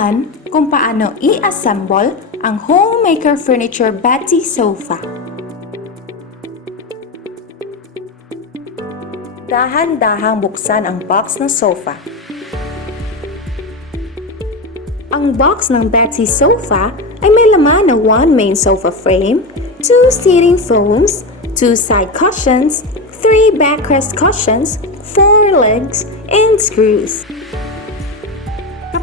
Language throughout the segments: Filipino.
Turuan kung paano i-assemble ang Homemaker Furniture Betsy Sofa. Dahan-dahang buksan ang box ng sofa. Ang box ng Betsy Sofa ay may laman na 1 main sofa frame, 2 seating foams, 2 side cushions, 3 backrest cushions, 4 legs, and screws.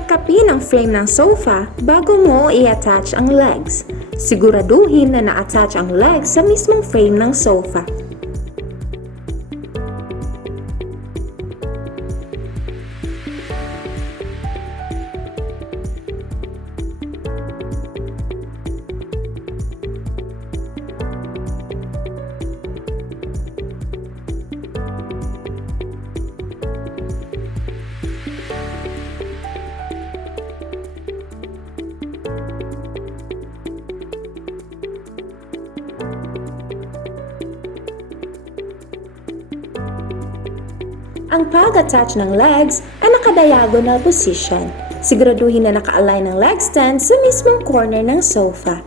Kapkapin ang frame ng sofa bago mo i-attach ang legs. Siguraduhin na na-attach ang legs sa mismong frame ng sofa. Ang pag-attach ng legs ay naka-diagonal position. Siguraduhin na naka-align ang leg stand sa mismong corner ng sofa.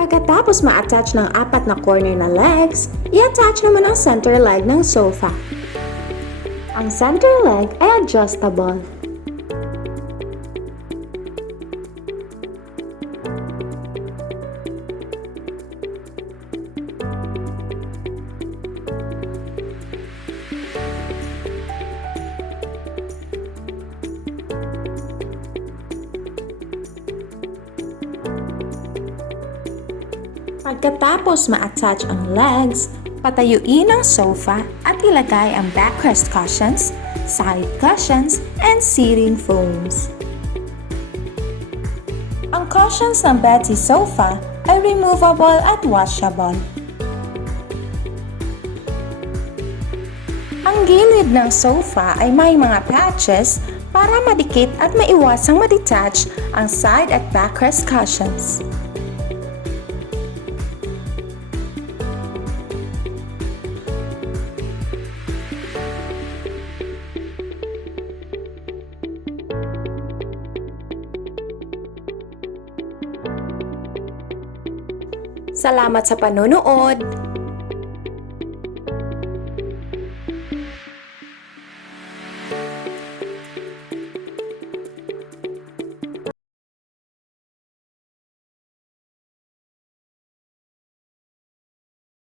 Pagkatapos ma-attach ng 4 na corner na legs, i-attach naman ang center leg ng sofa. Ang center leg ay adjustable. Pagkatapos ma-attach ang legs, patayuin ang sofa at ilagay ang backrest cushions, side cushions, and seating foams. Ang cushions ng Betsy Sofa ay removable at washable. Ang gilid ng sofa ay may mga patches para madikit at maiwasang ma-detach ang side at backrest cushions. Salamat sa panonood!